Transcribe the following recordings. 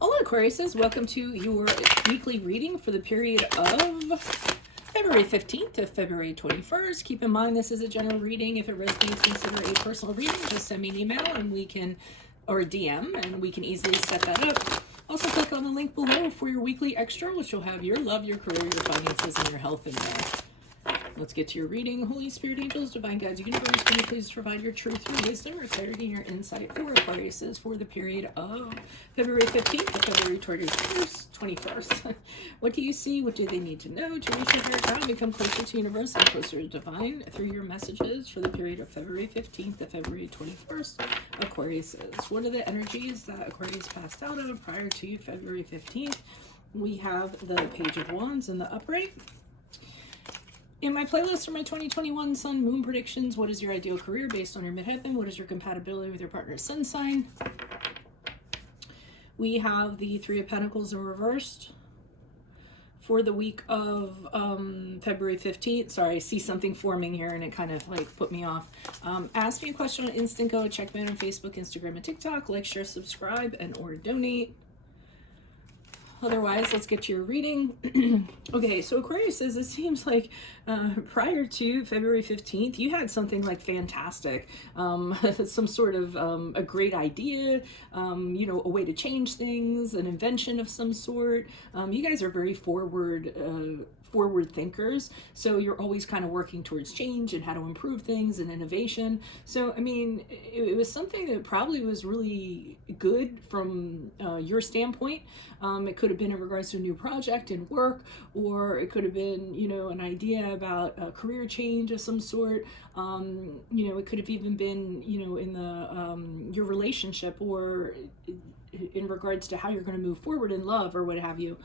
Hola Aquariuses, welcome to your weekly reading for the period of February 15th to February 21st. Keep in mind this is a general reading. If it resonates, consider a personal reading. Just send me an email and we can, or a DM, and we can easily set that up. Also click on the link below for your weekly extra, which will have your love, your career, your finances, and your health in there. Let's get to your reading. Holy Spirit, angels, divine guides, universe, can you please provide your truth, your wisdom, your clarity, and your insight for Aquariuses for the period of February 15th to February 21st. What do you see? What do they need to know to reach your higher ground, become closer to universe and closer to divine through your messages for the period of February 15th to February 21st? Aquariuses, what are the energies that Aquarius passed out of prior to February 15th? We have the Page of Wands in the upright. In my playlist for my 2021 Sun Moon predictions, what is your ideal career based on your midheaven? What is your compatibility with your partner's sun sign? We have the Three of Pentacles in reversed for the week of February 15th. Sorry, I see something forming here and it kind of like put me off. Ask me a question on Instant Go. Check me out on Facebook, Instagram, and TikTok. Like, share, subscribe, and or donate. Otherwise, let's get to your reading. Okay, so Aquarius says it seems like prior to February 15th, you had something like fantastic, some sort of a great idea, you know, a way to change things, an invention of some sort. You guys are very forward thinkers, so you're always kind of working towards change and how to improve things and innovation. So I mean, it was something that probably was really good from your standpoint. It could have been in regards to a new project and work, or it could have been, you know, an idea about a career change of some sort. You know, it could have even been, you know, in the your relationship, or in regards to how you're going to move forward in love or what have you.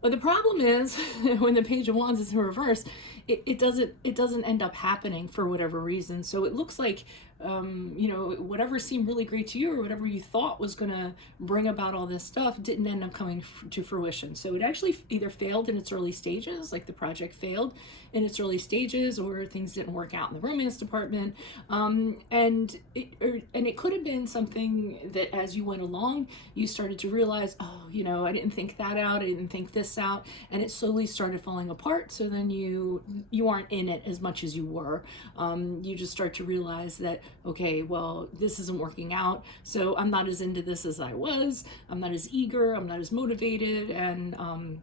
But the problem is when the Page of Wands is in reverse, it doesn't end up happening for whatever reason. So it looks like, you know, whatever seemed really great to you or whatever you thought was going to bring about all this stuff didn't end up coming to fruition. So it actually either failed in its early stages, like the project failed in its early stages, or things didn't work out in the romance department. And it could have been something that as you went along, you started to realize, oh, you know, I didn't think that out. I didn't think this out. And it slowly started falling apart. So then you aren't in it as much as you were. You just start to realize that, okay, well, this isn't working out. So I'm not as into this as I was. I'm not as eager. I'm not as motivated. And,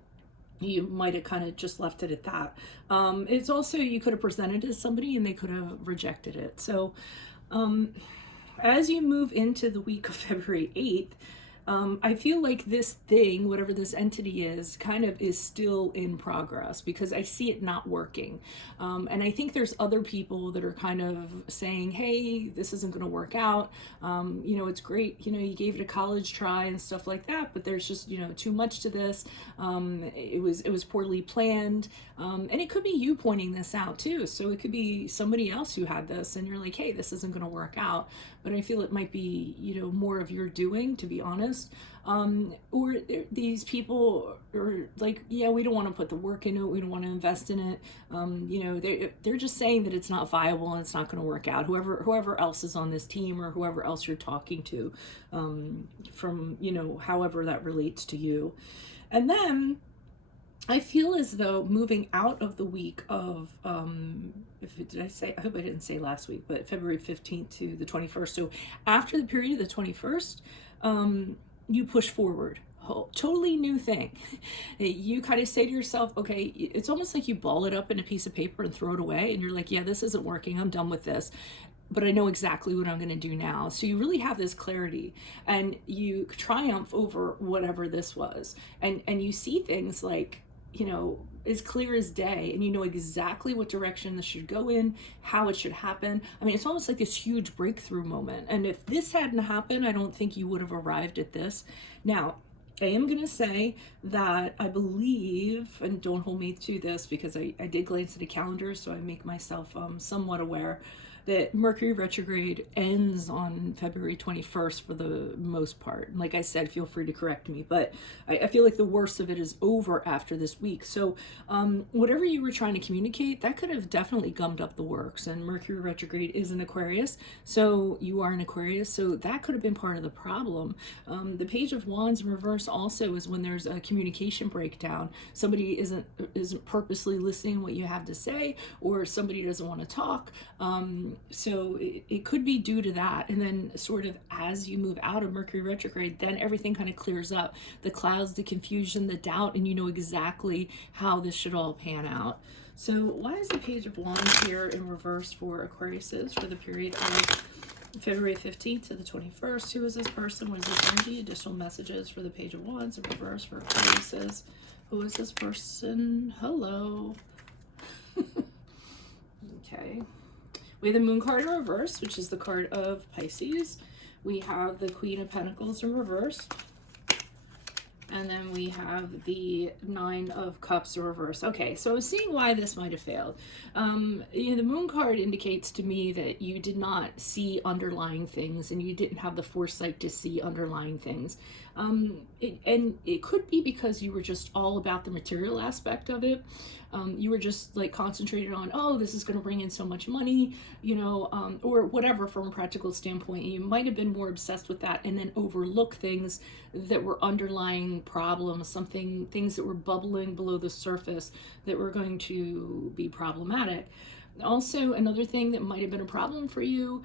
you might have kind of just left it at that. It's also, you could have presented it to somebody and they could have rejected it. So as you move into the week of February 8th, I feel like this thing, whatever this entity is, kind of is still in progress because I see it not working. And I think there's other people that are kind of saying, hey, this isn't going to work out. You know, it's great. You know, you gave it a college try and stuff like that, but there's just, you know, too much to this. It was poorly planned. And it could be you pointing this out too. So it could be somebody else who had this and you're like, hey, this isn't going to work out. But I feel it might be, you know, more of your doing, to be honest. Or these people are like, yeah, we don't want to put the work into it. We don't want to invest in it. You know, they're just saying that it's not viable and it's not going to work out. Whoever else is on this team or whoever else you're talking to, from, you know, however that relates to you. And then I feel as though moving out of the week of, I hope I didn't say last week, but February 15th to the 21st. So after the period of the 21st, you push forward. Totally new thing. You kind of say to yourself, okay, it's almost like you ball it up in a piece of paper and throw it away. And you're like, yeah, this isn't working. I'm done with this. But I know exactly what I'm going to do now. So you really have this clarity and you triumph over whatever this was. And you see things like, you know, as clear as day, and you know exactly what direction this should go in, how it should happen. I mean, it's almost like this huge breakthrough moment. And if this hadn't happened, I don't think you would have arrived at this. Now, I am going to say that I believe, and don't hold me to this because I did glance at a calendar, so I make myself somewhat aware. that Mercury retrograde ends on February 21st for the most part. Like I said, feel free to correct me, but I feel like the worst of it is over after this week. So whatever you were trying to communicate, that could have definitely gummed up the works. And Mercury retrograde is an Aquarius, so you are an Aquarius, so that could have been part of the problem. The Page of Wands in reverse also is when there's a communication breakdown. Somebody isn't purposely listening to what you have to say, or somebody doesn't want to talk. So it could be due to that. And then sort of as you move out of Mercury retrograde, then everything kind of clears up. The clouds, the confusion, the doubt, and you know exactly how this should all pan out. So why is the Page of Wands here in reverse for Aquariuses for the period of February 15th to the 21st? Who is this person? What is this energy? Additional messages for the Page of Wands in reverse for Aquariuses. Who is this person? Hello. Okay. We have the Moon card in reverse, which is the card of Pisces. We have the Queen of Pentacles in reverse. And then we have the Nine of Cups in reverse. Okay, so I'm seeing why this might have failed. The Moon card indicates to me that you did not see underlying things and you didn't have the foresight to see underlying things. And it could be because you were just all about the material aspect of it. You were just like concentrated on, oh, this is going to bring in so much money, or whatever from a practical standpoint. You might have been more obsessed with that and then overlook things that were underlying problems, things that were bubbling below the surface that were going to be problematic. Also, another thing that might have been a problem for you,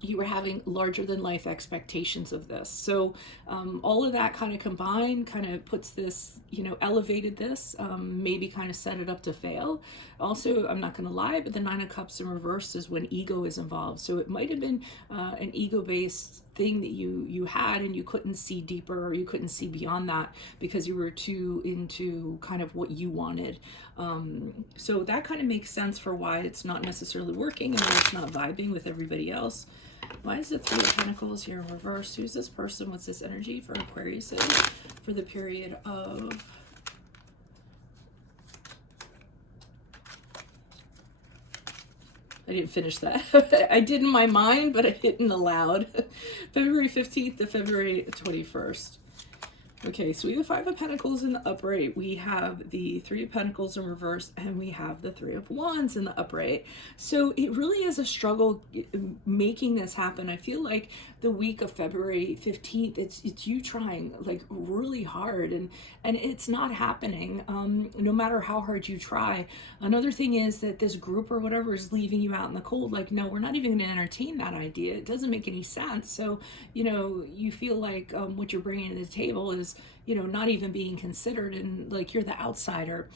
you were having larger than life expectations of this. So all of that kind of combined kind of puts this, elevated this, maybe kind of set it up to fail. Also, I'm not going to lie, but the Nine of Cups in reverse is when ego is involved. So it might have been an ego-based thing that you had and you couldn't see deeper, or you couldn't see beyond that because you were too into kind of what you wanted. So that kind of makes sense for why it's not necessarily working and why it's not vibing with everybody else. Why is the Three of Pentacles here in reverse? Who's this person? What's this energy for Aquarius for the period of I didn't finish that. I did in my mind, but I didn't aloud. February 15th to February 21st. Okay, so we have the Five of Pentacles in the upright. We have the Three of Pentacles in reverse, and we have the Three of Wands in the upright. So it really is a struggle making this happen. I feel like the week of February 15th, it's you trying like really hard, and it's not happening, no matter how hard you try. Another thing is that this group or whatever is leaving you out in the cold. Like, no, we're not even going to entertain that idea. It doesn't make any sense. So, you feel like what you're bringing to the table is, not even being considered, and like you're the outsider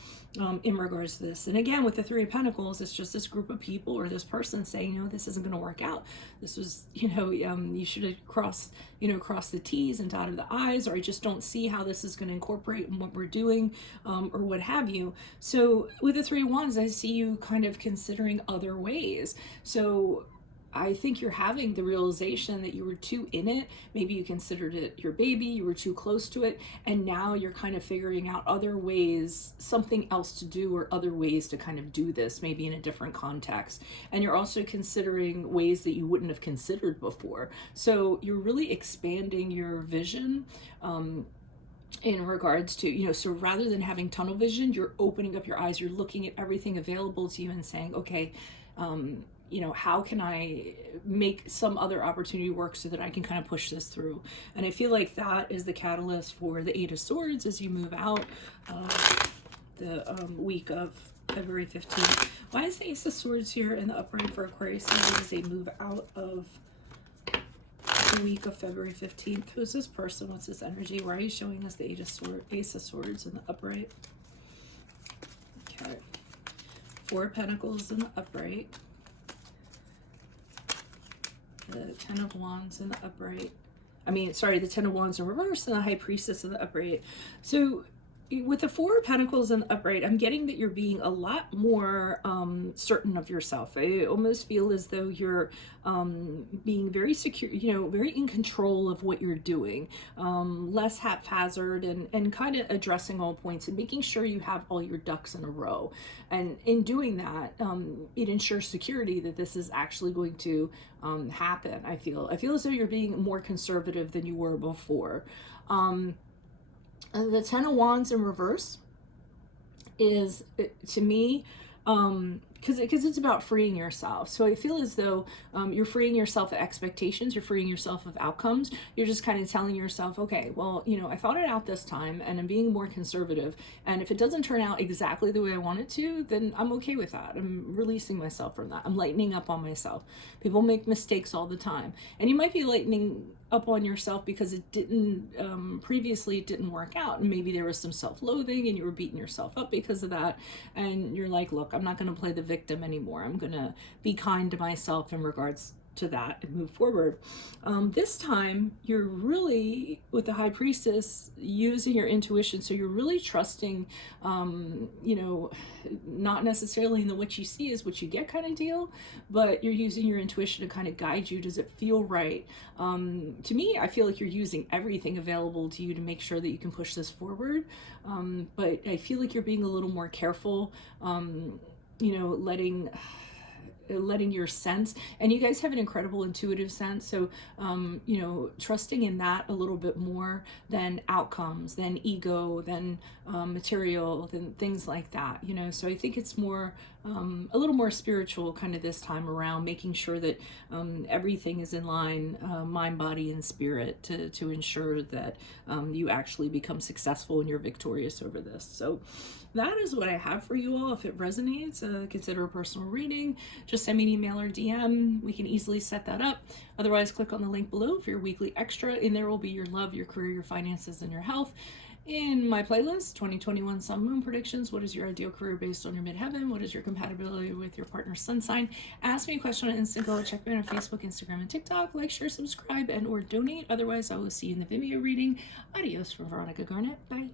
in regards to this. And again, with the Three of Pentacles, it's just this group of people or this person saying, this isn't going to work out. This was, you should have crossed the T's and dotted the I's, or I just don't see how this is going to incorporate in what we're doing, or what have you. So with the Three of Wands, I see you kind of considering other ways. So I think you're having the realization that you were too in it. Maybe you considered it your baby, you were too close to it, and now you're kind of figuring out other ways, something else to do, or other ways to kind of do this, maybe in a different context. And you're also considering ways that you wouldn't have considered before. So you're really expanding your vision, in regards to, so rather than having tunnel vision, you're opening up your eyes, you're looking at everything available to you and saying, okay, how can I make some other opportunity work so that I can kind of push this through? And I feel like that is the catalyst for the Eight of Swords as you move out the week of February 15th. Why is the Ace of Swords here in the upright for Aquarius as they move out of the week of February 15th? Who's this person? What's this energy? Why are you showing us the Ace of Swords in the upright? Okay. Four of Pentacles in the upright. The Ten of Wands in the upright. The Ten of Wands in reverse and the High Priestess in the upright. So with the Four of Pentacles in the upright, I'm getting that you're being a lot more certain of yourself. I almost feel as though you're being very secure, you know, very in control of what you're doing, less haphazard, and kind of addressing all points and making sure you have all your ducks in a row. And in doing that, it ensures security that this is actually going to happen. I feel as though you're being more conservative than you were before. The Ten of Wands in reverse is, to me, because it's about freeing yourself. So I feel as though you're freeing yourself of expectations, you're freeing yourself of outcomes. You're just kind of telling yourself, okay, well, you know, I thought it out this time and I'm being more conservative. And if it doesn't turn out exactly the way I want it to, then I'm okay with that. I'm releasing myself from that. I'm lightening up on myself. People make mistakes all the time. And you might be lightening up on yourself because it didn't previously it didn't work out, and maybe there was some self-loathing and you were beating yourself up because of that, and you're like, look, I'm not going to play the victim anymore. I'm going to be kind to myself in regards to that and move forward. This time you're really, with the High Priestess, using your intuition. So you're really trusting, you know, not necessarily in the what you see is what you get kind of deal, but you're using your intuition to kind of guide you. Does it feel right? To me, I feel like you're using everything available to you to make sure that you can push this forward. But I feel like you're being a little more careful, you know, letting your sense, and you guys have an incredible intuitive sense, so you know, trusting in that a little bit more than outcomes, than ego, than material, than things like that, you know. So I think it's more a little more spiritual kind of this time around, making sure that everything is in line, mind, body, and spirit, to ensure that you actually become successful and you're victorious over this. So that is what I have for you all. If it resonates, consider a personal reading. Just send me an email or DM. We can easily set that up. Otherwise, click on the link below for your weekly extra. In there will be your love, your career, your finances, and your health. In my playlist, 2021 Sun Moon Predictions. What is your ideal career based on your midheaven? What is your compatibility with your partner's sun sign? Ask me a question on Instant Go. Check me out on Facebook, Instagram, and TikTok. Like, share, subscribe, and or donate. Otherwise, I will see you in the Vimeo reading. Adios from Veronica Garnett. Bye.